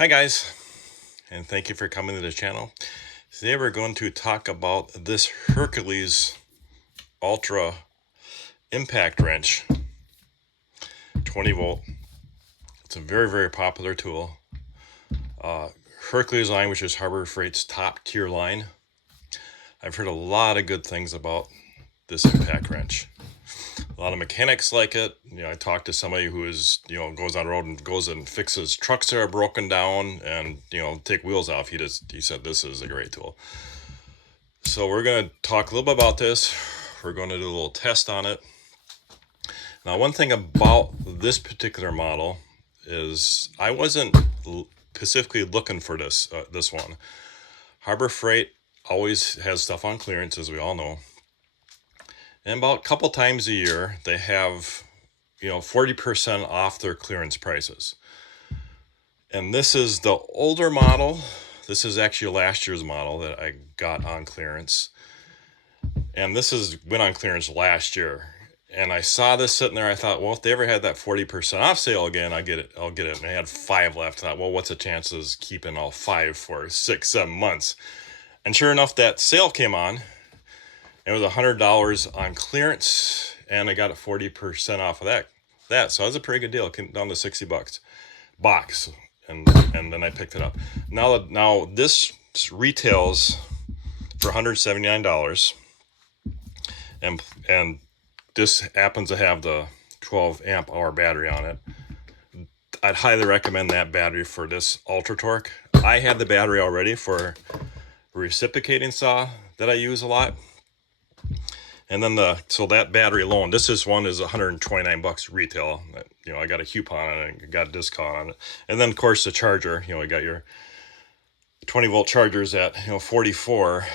Hi guys, and thank you for coming to the channel. Today we're going to talk about this Hercules Ultra Impact Wrench, 20 volt. It's a very popular tool. Hercules line, which is Harbor Freight's top tier line. I've heard a lot of good things about this impact wrench. A lot of mechanics like it. I talked to somebody who is, goes on the road and goes and fixes trucks that are broken down and, take wheels off. He said this is a great tool. So we're going to talk a little bit about this. We're going to do a little test on it. Now, one thing about this particular model is I wasn't specifically looking for this one. Harbor Freight always has stuff on clearance, as we all know. And about a couple times a year, they have, 40% off their clearance prices. And this is the older model. This is actually last year's model that I got on clearance. And this went on clearance last year. And I saw this sitting there. I thought, well, if they ever had that 40% off sale again, I'll get it. And I had 5 left. I thought, well, what's the chances of keeping all 5 for 6-7 months? And sure enough, that sale came on. It was $100 on clearance, and I got a 40% off of that. So that was a pretty good deal. It came down to $60 box, and then I picked it up. Now this retails for $179, and this happens to have the 12 amp hour battery on it. I'd highly recommend that battery for this Ultra Torque. I had the battery already for a reciprocating saw that I use a lot. And then so that battery alone, this one is $129 retail. I got a coupon on it, I got a discount on it. And then of course the charger, you got your 20 volt chargers at 44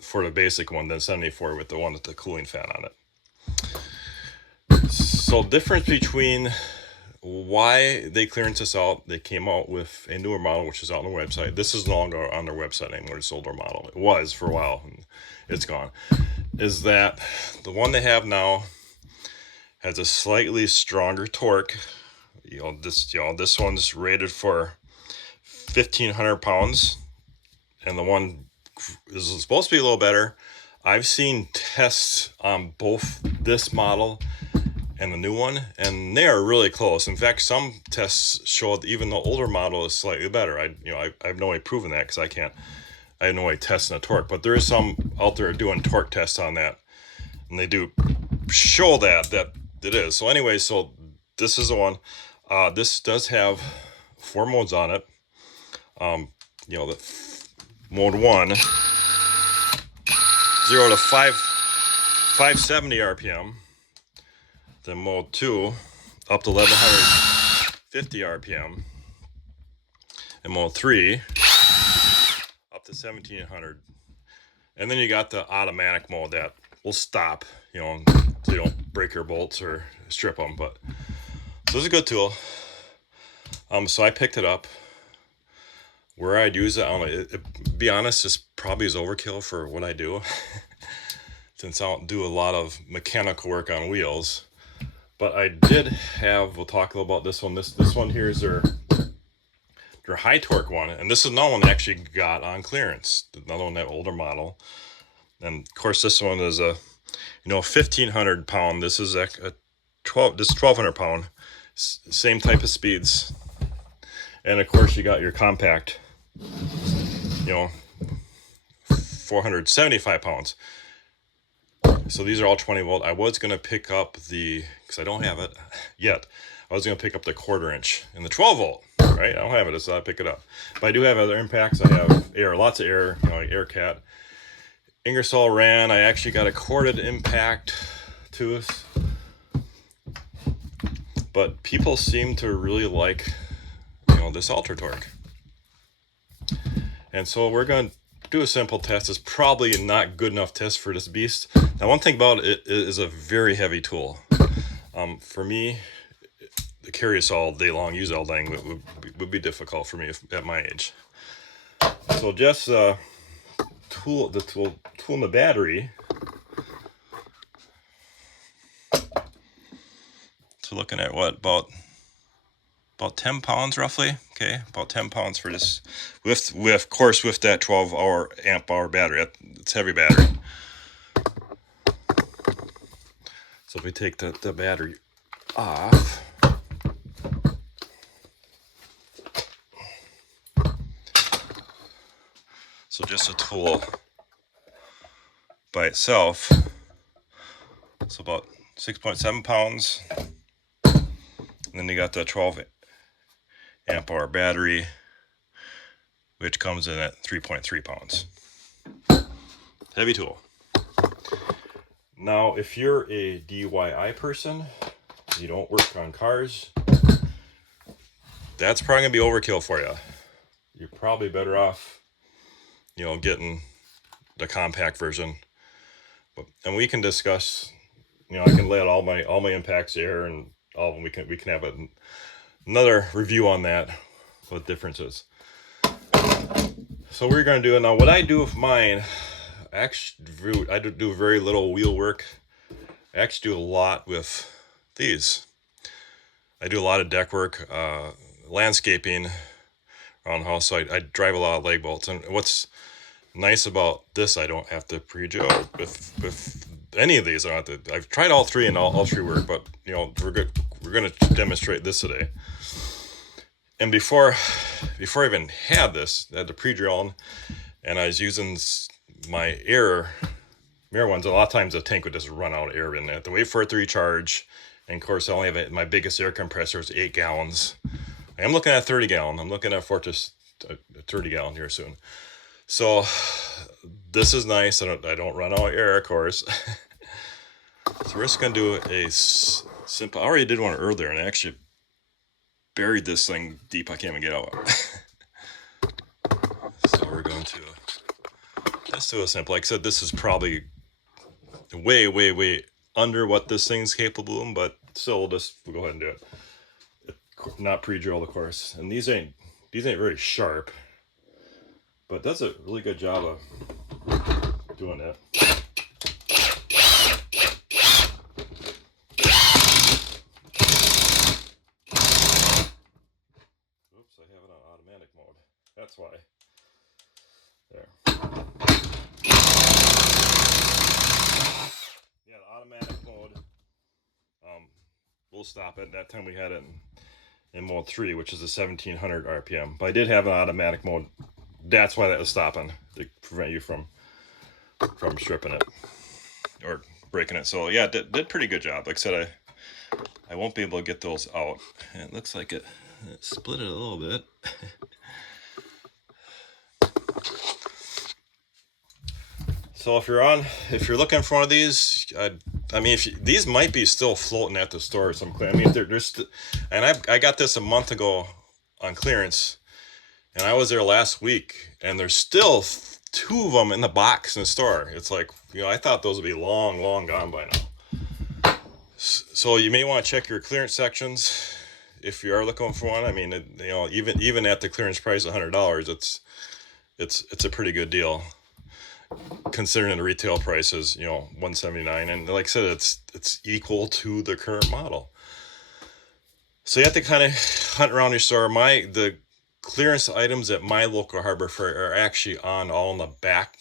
for the basic one, then 74 with the one with the cooling fan on it. So difference between why they clearance this out, they came out with a newer model, which is out on the website. This is no longer on their website anymore, it's an older model. It was for a while, and it's gone. Is that the one they have now has a slightly stronger torque. This one's rated for 1,500 pounds, and the one is supposed to be a little better. I've seen tests on both this model and the new one, and they are really close. In fact, some tests show that even the older model is slightly better. I have no way proving that because I have no way testing a torque, but there is some out there doing torque tests on that, and they do show that it is. So anyway, so this is the one. This does have 4 modes on it. The mode 1, 0 to 570 RPM. Then mode 2, up to 1150 RPM. And mode 3, up to 1700. And then you got the automatic mode that will stop, so you don't break your bolts or strip them. But so it's a good tool. So I picked it up. Where I'd use it, I don't know. Be honest, this probably is overkill for what I do, since I don't do a lot of mechanical work on wheels. But I did have, we'll talk a little about this one. This one here is their high torque one, and this is another one I actually got on clearance. Another one, that older model. And of course, this one is a 1,500 pound. This is a 1,200 pound. Same type of speeds. And of course, you got your compact, 475 pounds. So these are all 20 volt. I was going to pick up because I don't have it yet, I was going to pick up the 1/4 inch and the 12 volt, right? I don't have it, so I pick it up. But I do have other impacts. I have air, lots of air, like Aircat. Ingersoll Rand, I actually got a corded impact tooth. But people seem to really like, this Ultra Torque. And so we're going to do a simple test. It's probably not good enough test for this beast. Now, one thing about it is a very heavy tool. For me, to carry this all day long, use it all day, would be difficult for me at my age. So just tool in the battery. So looking at what, about about 10 pounds roughly. Okay, about 10 pounds for this, with of course with that 12 amp hour battery. It's heavy battery. So if we take the battery off, so just a tool by itself, it's about 6.7 pounds. And then you got the 12 amp hour battery, which comes in at 3.3 pounds. Heavy tool. Now, if you're a DIY person, you don't work on cars, that's probably gonna be overkill for you. You're probably better off, you know, getting the compact version. And we can discuss, you know, I can lay out all my impacts here and all of them. We can have another review on that, what differences. So we're gonna do it now. What I do with mine, actually, I do very little wheel work. I actually do a lot with these. I do a lot of deck work, landscaping around the house. So I drive a lot of leg bolts. And what's nice about this, I don't have to pre-drill with any of these. I've tried all three and all three work, but you know, we're gonna demonstrate this today. And before I even had this, I had the pre-drill, and I was using my air ones. A lot of times the tank would just run out of air in it. I have to wait for it to recharge. And of course, I only have my biggest air compressor is 8 gallons. I am looking at 30 gallon. I'm looking at Fortress 30 gallon here soon. So this is nice. I don't run out of air, of course. So we're just gonna do a simple. I already did one earlier, and I actually buried this thing deep. I can't even get out. So we're going to let's do a simple. Like I said, this is probably way under what this thing's capable of, but still, we'll go ahead and do it. Not pre-drilled, of course. And these ain't very sharp, but it does a really good job of doing that. Oops, I have it on automatic mode. That's why. There. Yeah, the automatic mode. We'll stop it. That time we had it in mode 3, which is a 1700 RPM. But I did have an automatic mode. That's why that was stopping, to prevent you from stripping it or breaking it. So yeah, did pretty good job. Like I said, I won't be able to get those out. And it looks like it split it a little bit. So if you're looking for one of these, I mean, these might be still floating at the store or something. I mean, and I got this a month ago on clearance, and I was there last week, and there's still 2 of them in the box in the store. It's like, you know, I thought those would be long gone by now. So you may want to check your clearance sections if you are looking for one. I mean, you know, even at the clearance price of $100, it's a pretty good deal, considering the retail price is, you know, $179, and like I said, it's equal to the current model. So you have to kind of hunt around your store. The clearance items at my local Harbor Freight are actually on all in the back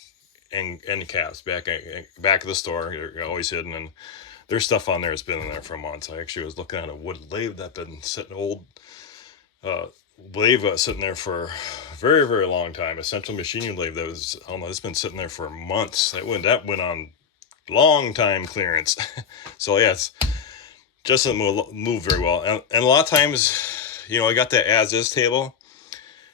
end caps, back of the store. You're always hidden, and there's stuff on there that's been in there for months. I actually was looking at a wood lathe that been sitting, old lathe sitting there for a very long time. Essential machining lathe that was, I don't know, it's been sitting there for months. That went on long time clearance. So yeah, it's just doesn't move very well. And a lot of times, you know, I got that as is table,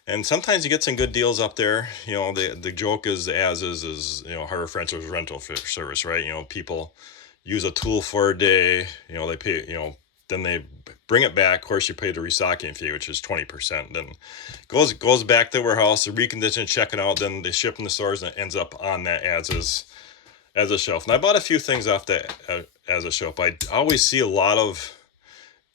and sometimes you get some good deals up there. You know, the joke is the as is, you know, Harbor Freight's rental service, right? You know, people use a tool for a day, you know, they pay, you know, then they bring it back. Of course, you pay the restocking fee, which is 20%. Then goes back to the warehouse, the recondition, check it out. Then they ship in the stores, and it ends up on that as a shelf. And I bought a few things off that as a shelf. I always see a lot of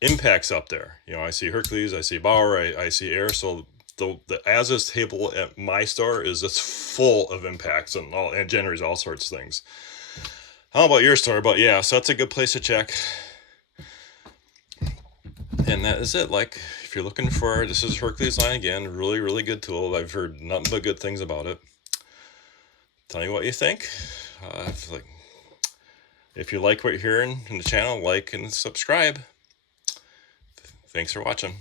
impacts up there. You know, I see Hercules, I see Bauer, I see Air. So the as is table at my store is just full of impacts and generates all sorts of things. I don't know about your store, but yeah, so that's a good place to check. And that is it. Like, if if you're looking for, this is Hercules line again, really good tool. I've heard nothing but good things about it. Tell me what you think. If you like what you're hearing in the channel, like and subscribe. Thanks for watching.